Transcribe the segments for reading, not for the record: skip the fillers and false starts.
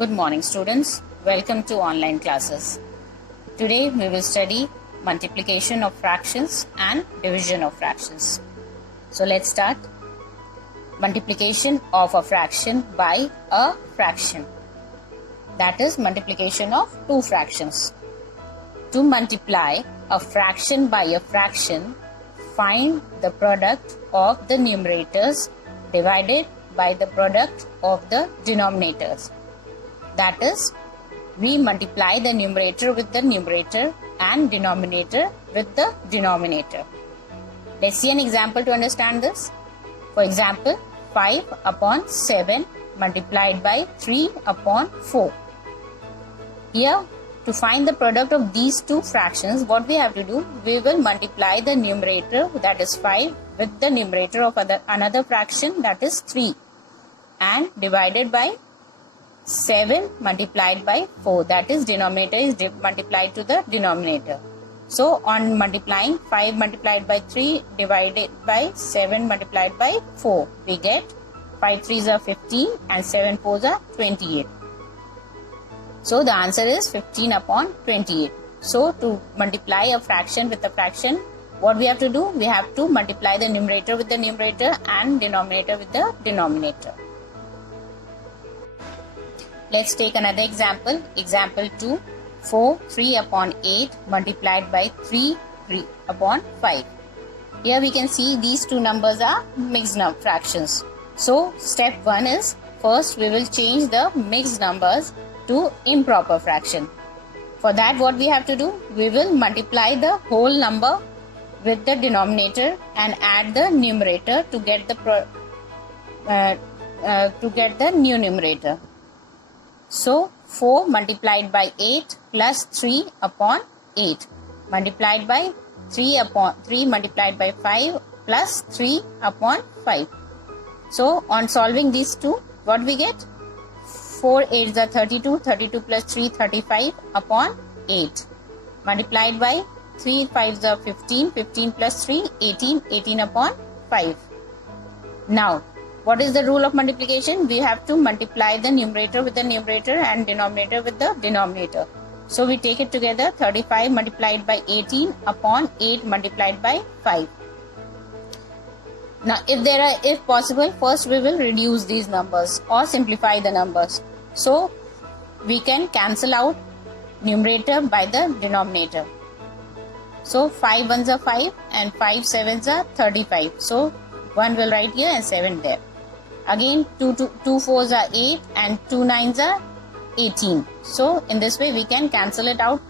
Good morning, students. Welcome to online classes. Today we will study multiplication of fractions and division of fractions. So let's start. Multiplication of a fraction by a fraction. That is multiplication of two fractions. To multiply a fraction by a fraction, find the product of the numerators divided by the product of the denominators. That is, we multiply the numerator with the numerator and denominator with the denominator. Let's see an example to understand this. For example, 5 upon 7 multiplied by 3 upon 4. Here, to find the product of these two fractions, what we have to do, we will multiply the numerator, that is 5, with the numerator of another fraction, that is 3, and divided by 7 multiplied by 4, that is denominator is multiplied to the denominator. So on multiplying 5 multiplied by 3 divided by 7 multiplied by 4, we get 5 3s are 15 and 7 4s are 28. So the answer is 15 upon 28. So to multiply a fraction with a fraction, what we have to do? We have to multiply the numerator with the numerator and denominator with the denominator. Let's take another example. Example 2. 4 3 upon 8 multiplied by 3 upon 5. Here we can see these two numbers are mixed fractions. So step 1 is, first we will change the mixed numbers to improper fraction. For that, what we have to do? We will multiply the whole number with the denominator and add the numerator to get the new numerator. So 4 multiplied by 8 plus 3 upon 8 multiplied by 3 multiplied by 5 plus 3 upon 5. So on solving these two, what we get? 4 8s are 32, 32 plus 3 35 upon 8 multiplied by 3 5s are 15, 15 plus 3 18, 18 upon 5. Now what is the rule of multiplication? We have to multiply the numerator with the numerator and denominator with the denominator. So we take it together, 35 multiplied by 18 upon 8 multiplied by 5. Now if possible, first we will reduce these numbers or simplify the numbers. So we can cancel out numerator by the denominator. So 5 1s are 5 and 5 7s are 35. So 1 will write here and 7 there. Again 2 4s are 8 and 2 9s are 18. So in this way we can cancel it out.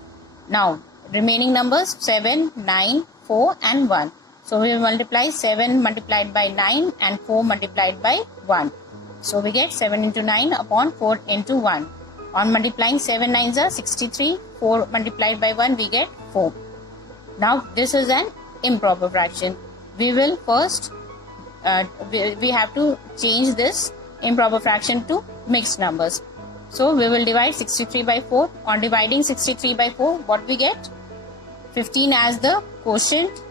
Now remaining numbers 7, 9, 4 and 1. So we will multiply 7 multiplied by 9 and 4 multiplied by 1. So we get 7 into 9 upon 4 into 1. On multiplying 7 9s are 63. 4 multiplied by 1 we get 4. Now this is an improper fraction. We will first we have to change this improper fraction to mixed numbers. So we will divide 63 by 4. On dividing 63 by 4, what we get? 15 as the quotient,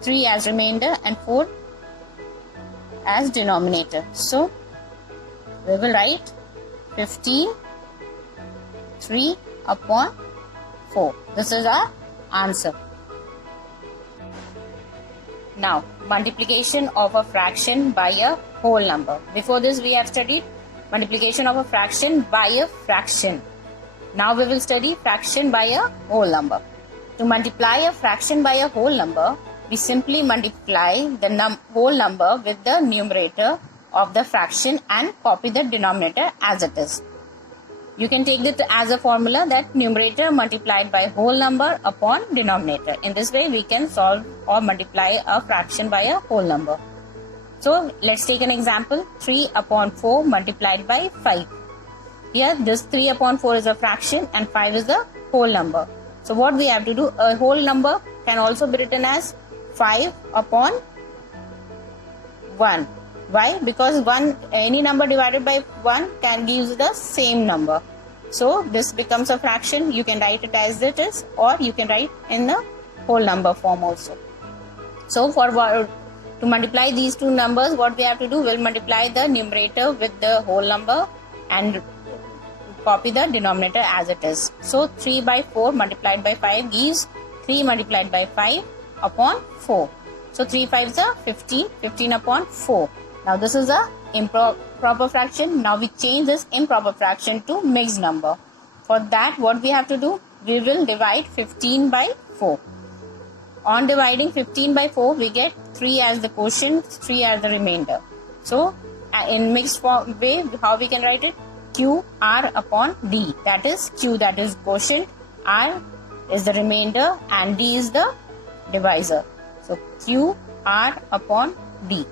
3 as remainder and 4 as denominator. So we will write 15 3 upon 4. This is our answer. Now, multiplication of a fraction by a whole number. Before this, we have studied multiplication of a fraction by a fraction. Now we will study fraction by a whole number. To multiply a fraction by a whole number, we simply multiply the whole number with the numerator of the fraction and copy the denominator as it is. You can take it as a formula that numerator multiplied by whole number upon denominator. In this way, we can solve or multiply a fraction by a whole number. So, let's take an example. 3 upon 4 multiplied by 5. Here, this 3 upon 4 is a fraction and 5 is the whole number. So, what we have to do, a whole number can also be written as 5 upon 1. Why? Because any number divided by 1 can give the same number. So this becomes a fraction. You can write it as it is, or you can write in the whole number form also. So to multiply these two numbers, what we have to do, we'll multiply the numerator with the whole number and copy the denominator as it is. So 3 by 4 multiplied by 5 gives 3 multiplied by 5 upon 4. So 3 5s are 15, 15 upon 4. Now this is a improper fraction. Now we change this improper fraction to mixed number. For that, what we have to do? We will divide 15 by 4. On dividing 15 by 4, we get 3 as the quotient, 3 as the remainder. So in mixed way, how we can write it? Q R upon D. That is Q, that is quotient, R is the remainder, and D is the divisor. So Q R upon D.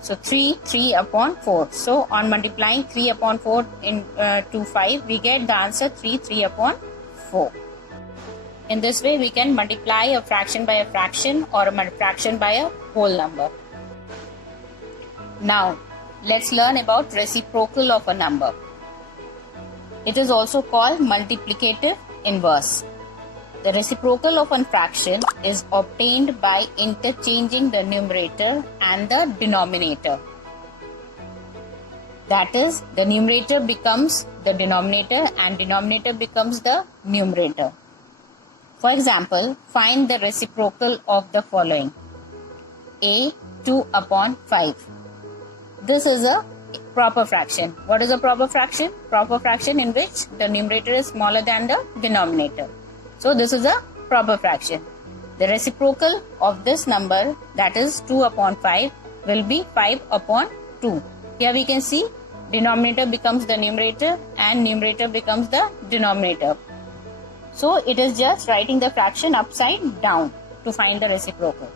So 3 upon 4. So on multiplying 3 upon 4 to 5, we get the answer 3 upon 4. In this way, we can multiply a fraction by a fraction or a fraction by a whole number. Now, let's learn about reciprocal of a number. It is also called multiplicative inverse. The reciprocal of a fraction is obtained by interchanging the numerator and the denominator. That is, the numerator becomes the denominator and denominator becomes the numerator. For example, find the reciprocal of the following. A 2 upon 5. This is a proper fraction. What is a proper fraction? Proper fraction in which the numerator is smaller than the denominator. So this is a proper fraction. The reciprocal of this number, that is 2 upon 5, will be 5 upon 2. Here we can see denominator becomes the numerator and numerator becomes the denominator. So it is just writing the fraction upside down to find the reciprocal.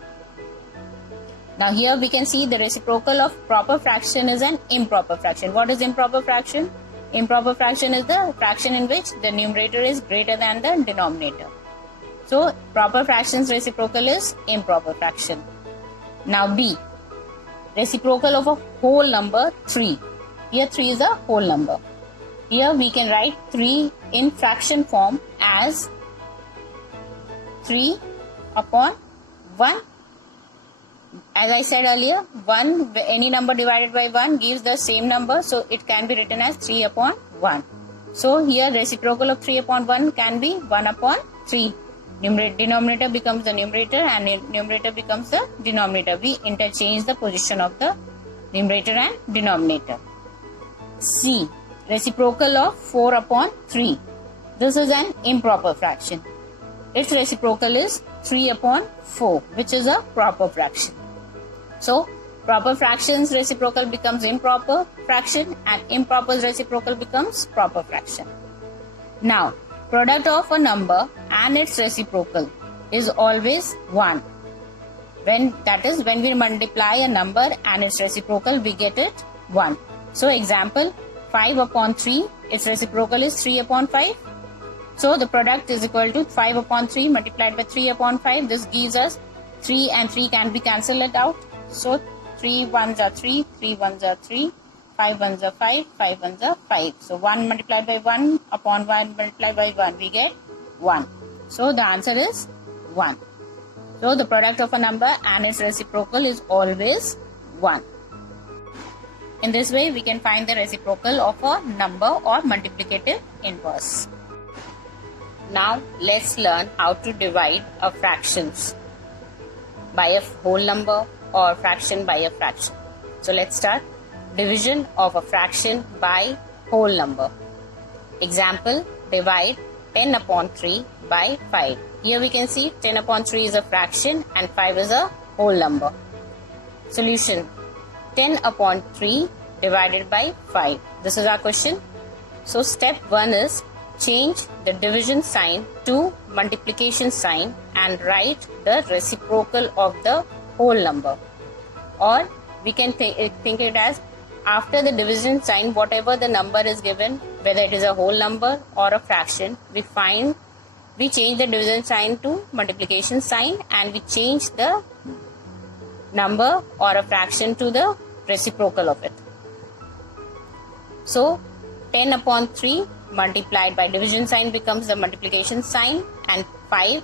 Now here we can see the reciprocal of proper fraction is an improper fraction. What is improper fraction? Improper fraction is the fraction in which the numerator is greater than the denominator. So proper fraction's reciprocal is improper fraction. Now B, reciprocal of a whole number 3. Here 3 is a whole number. Here we can write 3 in fraction form as 3 upon 1. As I said earlier, any number divided by 1 gives the same number, so it can be written as 3 upon 1. So here reciprocal of 3 upon 1 can be 1 upon 3. Denominator becomes the numerator and numerator becomes the denominator. We interchange the position of the numerator and denominator. C, reciprocal of 4 upon 3. This is an improper fraction. Its reciprocal is 3 upon 4, which is a proper fraction. So, proper fraction's reciprocal becomes improper fraction and improper's reciprocal becomes proper fraction. Now, product of a number and its reciprocal is always 1. When we multiply a number and its reciprocal, we get it 1. So, example, 5 upon 3, its reciprocal is 3 upon 5. So, the product is equal to 5 upon 3 multiplied by 3 upon 5. This gives us 3 and 3 can be cancelled out. So, 3 ones are 3, 3 ones are 3, 5 ones are 5, 5 ones are 5. So, 1 multiplied by 1 upon 1 multiplied by 1, we get 1. So, the answer is 1. So, the product of a number and its reciprocal is always 1. In this way, we can find the reciprocal of a number or multiplicative inverse. Now, let's learn how to divide a fractions by a whole number or fraction by a fraction. So, let's start. Division of a fraction by whole number. Example, divide 10 upon 3 by 5. Here we can see 10 upon 3 is a fraction and 5 is a whole number. Solution, 10 upon 3 divided by 5. This is our question. So, step 1 is change the division sign to multiplication sign and write the reciprocal of the whole number. Or we can think it as after the division sign, whatever the number is given, whether it is a whole number or a fraction, we change the division sign to multiplication sign and we change the number or a fraction to the reciprocal of it. So 10 upon 3 multiplied by division sign becomes the multiplication sign, and 5,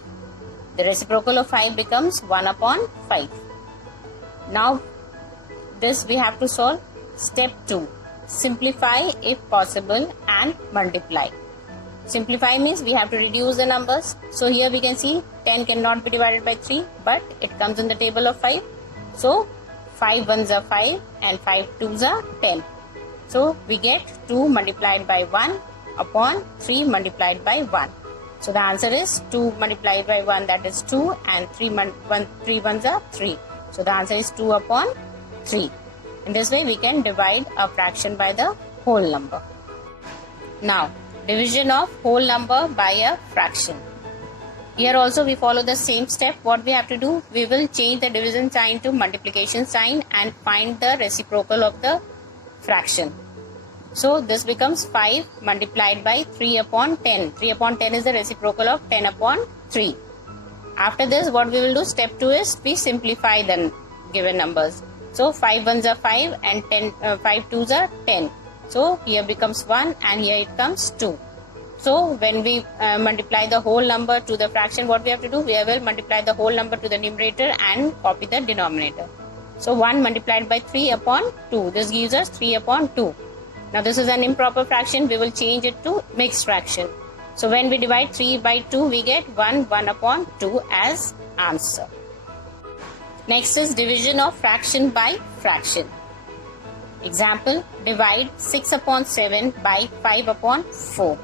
the reciprocal of 5 becomes 1 upon 5. Now this we have to solve. Step 2, simplify if possible and multiply. Simplify means we have to reduce the numbers. So here we can see 10 cannot be divided by 3, but it comes in the table of 5. So 5 ones are 5 and 5 twos are 10. So we get 2 multiplied by 1 upon 3 multiplied by 1. So the answer is 2 multiplied by 1, that is 2, and 3 ones are 3. So the answer is 2 upon 3. In this way we can divide a fraction by the whole number. Now division of whole number by a fraction. Here also we follow the same step. What we have to do, we will change the division sign to multiplication sign and find the reciprocal of the fraction. So this becomes 5 multiplied by 3 upon 10. 3 upon 10 is the reciprocal of 10 upon 3. After this, what we will do, step 2 is we simplify the given numbers. So 5 ones are 5 and 5 twos are 10. So here becomes 1 and here it comes 2. So when we multiply the whole number to the fraction, what we have to do? We will multiply the whole number to the numerator and copy the denominator. So 1 multiplied by 3 upon 2. This gives us 3 upon 2. Now this is an improper fraction. We will change it to mixed fraction. So when we divide 3 by 2, we get 1 upon 2 as answer. Next is division of fraction by fraction. Example, divide 6 upon 7 by 5 upon 4.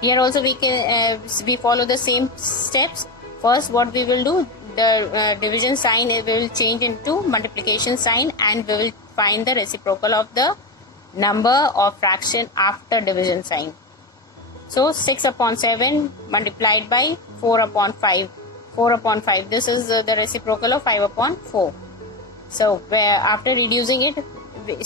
Here also we follow the same steps. First, what we will do, the division sign we will change into multiplication sign and we will find the reciprocal of the number or fraction after division sign. So 6 upon 7 multiplied by 4 upon 5. 4 upon 5, this is the reciprocal of 5 upon 4. So after reducing it,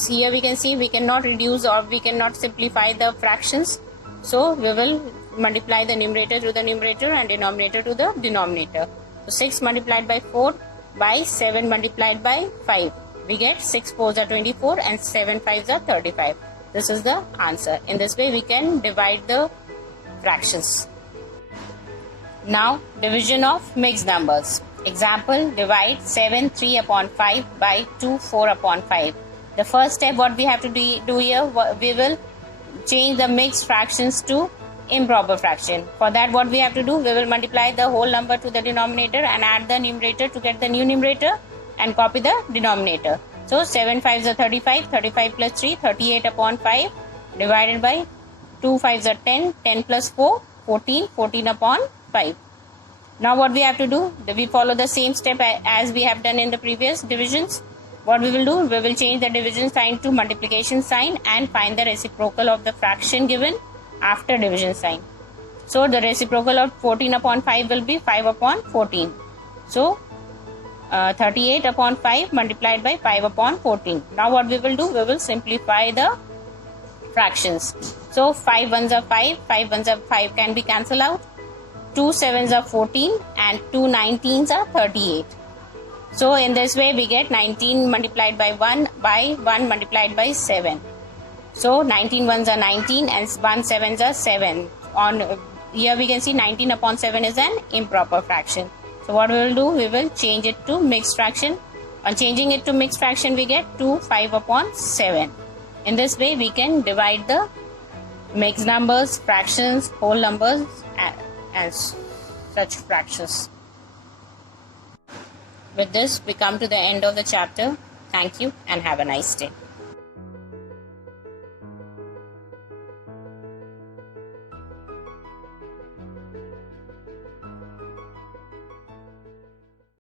here we can see we cannot reduce or we cannot simplify the fractions. So we will multiply the numerator to the numerator and denominator to the denominator. So 6 multiplied by 4 by 7 multiplied by 5. We get 6 4s are 24 and 7 5s are 35. This is the answer. In this way we can divide the fractions. Now division of mixed numbers. Example, divide 7 3 upon 5 by 2 4 upon 5. The first step what we have to do here, we will change the mixed fractions to improper fraction. For that what we have to do, we will multiply the whole number to the denominator and add the numerator to get the new numerator and copy the denominator. So 7 5s are 35, 35 plus 3, 38 upon 5 divided by 2 5s are 10, 10 plus 4, 14, 14 upon 5. Now what we have to do, we follow the same step as we have done in the previous divisions. What we will do, we will change the division sign to multiplication sign and find the reciprocal of the fraction given after division sign. So the reciprocal of 14 upon 5 will be 5 upon 14. So 38 upon 5 multiplied by 5 upon 14. Now what we will do, we will simplify the fractions. So 5 ones are 5, 5 ones are 5 can be cancelled out. 2 7s are 14 and 2 19s are 38. So in this way we get 19 multiplied by 1 multiplied by 7. So 19 ones are 19 and 1 7s are 7. Here we can see 19 upon 7 is an improper fraction. So what we will do, we will change it to mixed fraction. On changing it to mixed fraction we get 2 5 upon 7. In this way we can divide the mixed numbers, fractions, whole numbers as such fractions. With this, we come to the end of the chapter. Thank you and have a nice day.